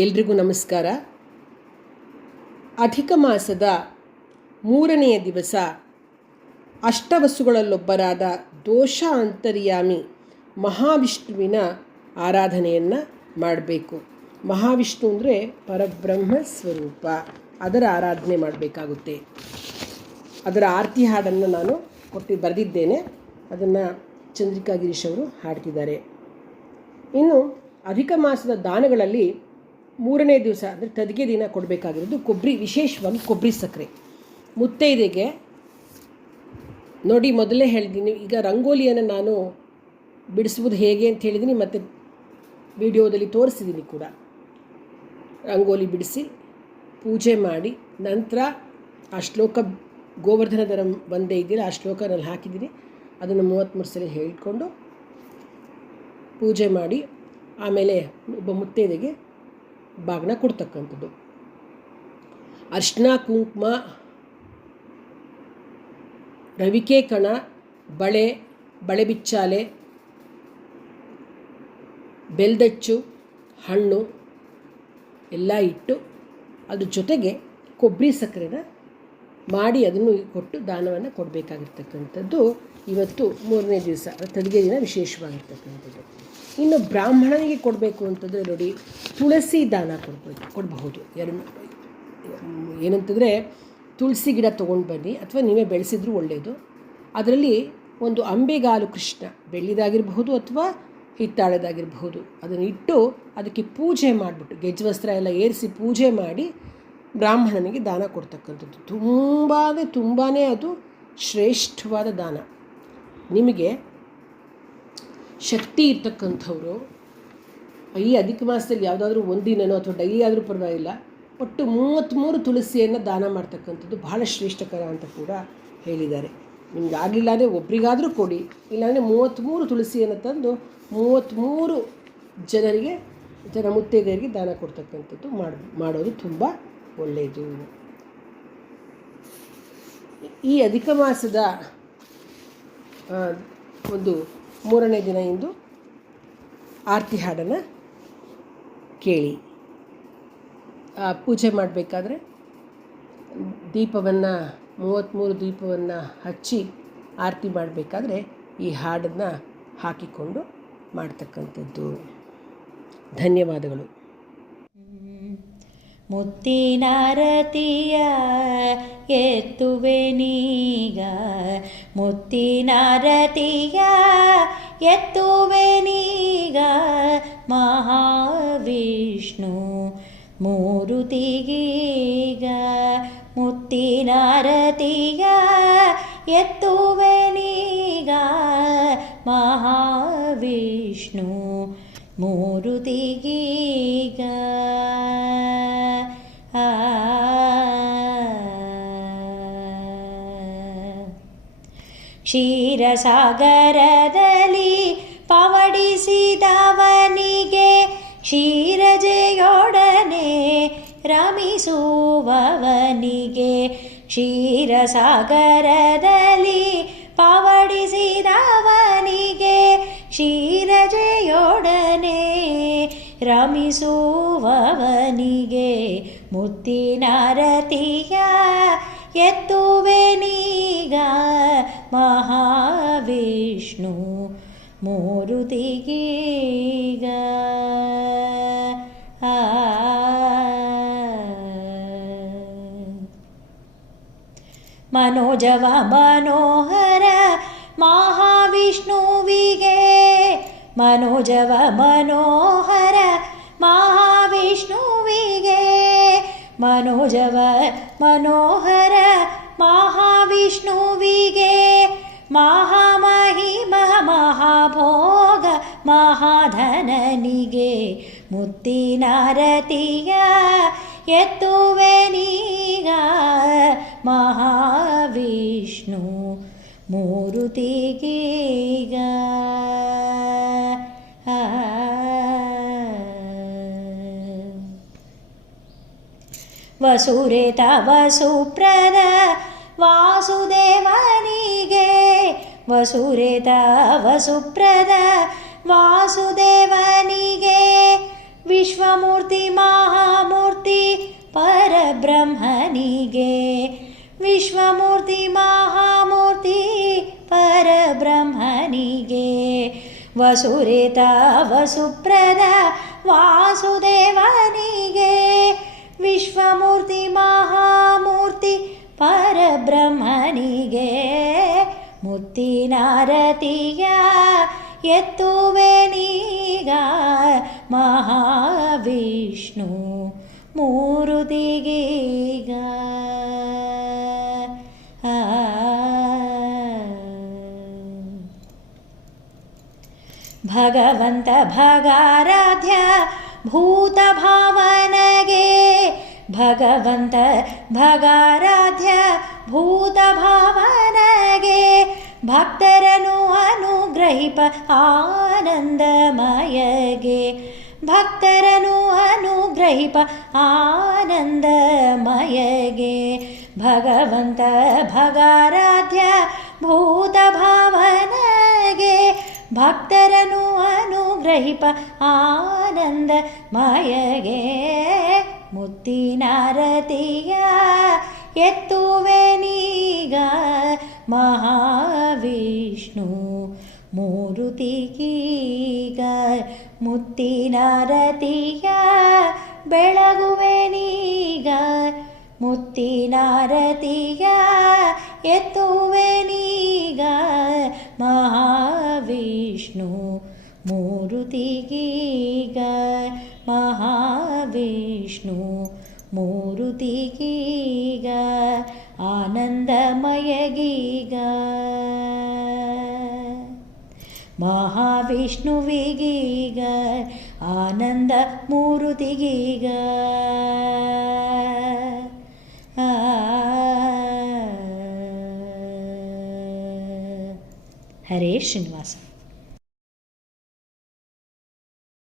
ಎಲ್ರಿಗೂ ನಮಸ್ಕಾರ. ಅಧಿಕ ಮಾಸದ 3ನೆಯ ದಿವಸ ಅಷ್ಟವಸುಗಳಲ್ಲೊಬ್ಬರಾದ ದೋಷ ಅಂತರ್ಯಾಮಿ ಮಹಾವಿಷ್ಣುವಿನ ಆರಾಧನೆಯನ್ನು ಮಾಡಬೇಕು. ಮಹಾವಿಷ್ಣು ಅಂದರೆ ಪರಬ್ರಹ್ಮ ಸ್ವರೂಪ, ಅದರ ಆರಾಧನೆ ಮಾಡಬೇಕಾಗುತ್ತೆ. ಅದರ ಆರತಿ ಹಾಡನ್ನು ನಾನು ಬರೆದಿದ್ದೇನೆ, ಅದನ್ನು ಚಂದ್ರಿಕಾ ಗಿರೀಶ್ ಅವರು ಹಾಡ್ತಿದ್ದಾರೆ. ಇನ್ನು ಅಧಿಕ ಮಾಸದ ದಾನಗಳಲ್ಲಿ 3ನೇ ದಿವಸ ಅಂದರೆ ತದಿಗೆ ದಿನ ಕೊಡಬೇಕಾಗಿರೋದು ಕೊಬ್ಬರಿ, ವಿಶೇಷವಾಗಿ ಕೊಬ್ಬರಿ ಸಕ್ಕರೆ. ಮುತ್ತೈದೆಗೆ ನೋಡಿ, ಮೊದಲೇ ಹೇಳಿದ್ದೀನಿ, ಈಗ ರಂಗೋಲಿಯನ್ನು ನಾನು ಬಿಡಿಸುವುದು ಹೇಗೆ ಅಂತ ಹೇಳಿದ್ದೀನಿ, ಮತ್ತು ವಿಡಿಯೋದಲ್ಲಿ ತೋರಿಸಿದ್ದೀನಿ ಕೂಡ. ರಂಗೋಲಿ ಬಿಡಿಸಿ ಪೂಜೆ ಮಾಡಿ ನಂತರ ಆ ಶ್ಲೋಕ ಗೋವರ್ಧನದರ ಒಂದೇ ಇದೆಯಲ್ಲ, ಆ ಶ್ಲೋಕ ನಾನು ಹಾಕಿದ್ದೀನಿ. ಅದನ್ನು 33 ಸಲ ಹೇಳಿಕೊಂಡು ಪೂಜೆ ಮಾಡಿ ಆಮೇಲೆ ಒಬ್ಬ ಮುತ್ತೈದೆಗೆ ಬಾಗಿನ ಕೊಡ್ತಕ್ಕಂಥದ್ದು. ಅರ್ಶಿನ, ಕುಂಕುಮ, ರವಿಕೆ ಕಣ, ಬಳೆ ಬಿಚ್ಚಾಲೆ, ಬೆಲ್ದಚ್ಚು, ಹಣ್ಣು ಎಲ್ಲ ಇಟ್ಟು ಅದ್ರ ಜೊತೆಗೆ ಕೊಬ್ಬರಿ ಸಕ್ಕರೆನ ಮಾಡಿ ಅದನ್ನು ಕೊಟ್ಟು ದಾನವನ್ನು ಕೊಡಬೇಕಾಗಿರ್ತಕ್ಕಂಥದ್ದು ಇವತ್ತು 3ನೇ ದಿವಸ, ತದಿಗೆ ದಿನ ವಿಶೇಷವಾಗಿರ್ತಕ್ಕಂಥದ್ದು. ಇನ್ನು ಬ್ರಾಹ್ಮಣನಿಗೆ ಕೊಡಬೇಕು ಅಂತಂದರೆ ನೋಡಿ, ತುಳಸಿ ದಾನ ಕೊಡಬಹುದು. ಏನಂತಂದರೆ ತುಳಸಿ ಗಿಡ ತೊಗೊಂಡು ಬನ್ನಿ, ಅಥವಾ ನೀವೇ ಬೆಳೆಸಿದ್ರೂ ಒಳ್ಳೆಯದು. ಅದರಲ್ಲಿ ಒಂದು ಅಂಬೆಗಾಲು ಕೃಷ್ಣ, ಬೆಳ್ಳಿದಾಗಿರಬಹುದು ಅಥವಾ ಹಿತ್ತಾಳೆದಾಗಿರಬಹುದು, ಅದನ್ನು ಇಟ್ಟು ಅದಕ್ಕೆ ಪೂಜೆ ಮಾಡಿಬಿಟ್ಟು ಗೆಜ್ಜೆ ಎಲ್ಲ ಏರಿಸಿ ಪೂಜೆ ಮಾಡಿ ಬ್ರಾಹ್ಮಣನಿಗೆ ದಾನ ಕೊಡ್ತಕ್ಕಂಥದ್ದು ತುಂಬಾ ಅದು ಶ್ರೇಷ್ಠವಾದ ದಾನ. ನಿಮಗೆ ಶಕ್ತಿ ಇರ್ತಕ್ಕಂಥವ್ರು ಈ ಅಧಿಕ ಮಾಸದಲ್ಲಿ ಯಾವುದಾದ್ರೂ ಒಂದಿನನೋ ಅಥವಾ ಡೈಲಿ ಆದರೂ ಪರವಾಗಿಲ್ಲ, ಒಟ್ಟು 33 ತುಳಸಿಯನ್ನು ದಾನ ಮಾಡ್ತಕ್ಕಂಥದ್ದು ಬಹಳ ಶ್ರೇಷ್ಠಕರ ಅಂತ ಕೂಡ ಹೇಳಿದ್ದಾರೆ. ನಿಮ್ಗೆ ಆಗಲಿಲ್ಲ ಅಂದರೆ ಒಬ್ರಿಗಾದರೂ ಕೊಡಿ, ಇಲ್ಲಾಂದರೆ 33 ತುಳಸಿಯನ್ನು ತಂದು 33 ಜನ ಮುತ್ತೈದೆಯರಿಗೆ ದಾನ ಕೊಡ್ತಕ್ಕಂಥದ್ದು ಮಾಡೋದು ತುಂಬ ಒಳ್ಳೆಯದು. ಈ ಅಧಿಕ ಮಾಸದ ಒಂದು 3ನೇ ದಿನ ಇಂದು ಆರತಿ ಹಾಡನ್ನು ಕೇಳಿ. ಪೂಜೆ ಮಾಡಬೇಕಾದ್ರೆ ದೀಪವನ್ನು 33 ದೀಪವನ್ನು ಹಚ್ಚಿ ಆರತಿ ಮಾಡಬೇಕಾದ್ರೆ ಈ ಹಾಡನ್ನು ಹಾಕಿಕೊಂಡು ಮಾಡ್ತಕ್ಕಂಥದ್ದು. ಧನ್ಯವಾದಗಳು. ಮುತ್ತಿನಾರತಿಯ ಎತ್ತುವೆನೀಗ, ಮುತ್ತಿನಾರತಿಯ ಎತ್ತುವೆನೀಗ, ಮಹಾವಿಷ್ಣು ಮೂರುತಿಗೀಗ. ಮುತ್ತಿನಾರತಿಯ ಎತ್ತುವೆನೀಗ, ಮಹಾವಿಷ್ಣು ಮೂರುತಿಗೀಗ. ಕ್ಷೀರಸಾಗರದಲ್ಲಿ ಪವಡಿಸಿದವನಿಗೆ ಕ್ಷೀರಜೆಯೊಡನೆ ರಮಿಸುವವನಿಗೆ, ಕ್ಷೀರಸಾಗರದಲ್ಲಿ ಪವಡಿಸಿದವನಿಗೆ ಕ್ಷೀರಜೆಯೊಡನೆ ರಮಿಸುವವನಿಗೆ, ಮುತ್ತಿನಾರತಿಯ ಎತ್ತುವೆನೀಗ, ಮಹಾವಿಷ್ಣು ಮೂರುತಿಗೀಗ. ಮನೋಜವ ಮನೋಹರ ಮಹಾವಿಷ್ಣುವಿಗೆ, ಮನೋಜವ ಮನೋಹರ ಮಹಾವಿಷ್ಣುವಿಗೆ, ಮನೋಜವ ಮನೋಹರ ಮಹಾವಿಷ್ಣುವಿಗೆ, ಮಹಾಮಹಿಮ ಮಹಾಭೋಗ ಮಹಾಧನನಿಗೆ, ಮುತ್ತಿನಾರತಿಯ ಎತ್ತುವೆನೀಗ, ಮಹಾವಿಷ್ಣು ಮೂರುತಿಗೀಗ. ವಸುರೇತ ವಸುಪ್ರದ ವಾಸುದೇವನಿಗೆ, ವಸುರೇತ ವಸುಪ್ರದ ವಾಸುದೇವನಿಗೆ, ವಿಶ್ವಮೂರ್ತಿ ಮಹಾ ಪರಬ್ರಹ್ಮನಿಗೆ ವಿಶ್ವಮೂರ್ತಿ ಮಹಾಮೂರ್ತಿ ಪರಬ್ರಹ್ಮನಿಗೆ ವಸುರೇತ ವಸುಪ್ರದ ವಾಸುದೇವನಿಗೆ ವಿಶ್ವಮೂರ್ತಿ ಮಹಾಮೂರ್ತಿ ಪರಬ್ರಹ್ಮನಿಗೆ ಮುತ್ತಿನಾರತಿಯ ಎತ್ತುವೆನೀಗ ಮಹಾವಿಷ್ಣು ಮೂರುತಿಗೀಗ ಭಗವಂತ ಭಗಾರಾಧ್ಯ ಭೂತಭಾವನಗೆ ಭಗವಂತ ಭಗಾರಾಧ್ಯ ಭೂತಭಾವನಗೆ ಭಕ್ತರನು ಅನುಗ್ರಹಿಪ ಆನಂದಮಯಗೆ ಭಕ್ತರನು ಅನುಗ್ರಹಿಪ ಆನಂದಮಯಗೆ ಭಗವಂತ ಭಗಾರಾಧ್ಯ ಭೂತಭಾವನಗೆ ಭಕ್ತರನು ಅನುಗ್ರಹಿಪ ಆನಂದಮಯಗೆ ಮುತ್ತಿನಾರತಿಯ ಎತ್ತುವೆನೀಗ ಮಹಾವಿಷ್ಣು ಮೂರುತಿಗೀಗ ಮುತ್ತಿನಾರತಿಯ ಬೆಳಗುವೆನೀಗ ಮುತ್ತಿನಾರತಿಯ ಎತ್ತುವೆನೀಗ ಮಹಾವಿಷ್ಣು ಮೂರುತಿಗೀಗ ಮಹಾವಿಷ್ಣು ಮೂರುತಿಗೀಗ ಆನಂದಮಯಗೀಗ ಮಹಾವಿಷ್ಣುವಿಗೀಗ ಆನಂದ ಮೂರುತಿಗೀಗ ಹರೇ ಶ್ರೀನಿವಾಸ.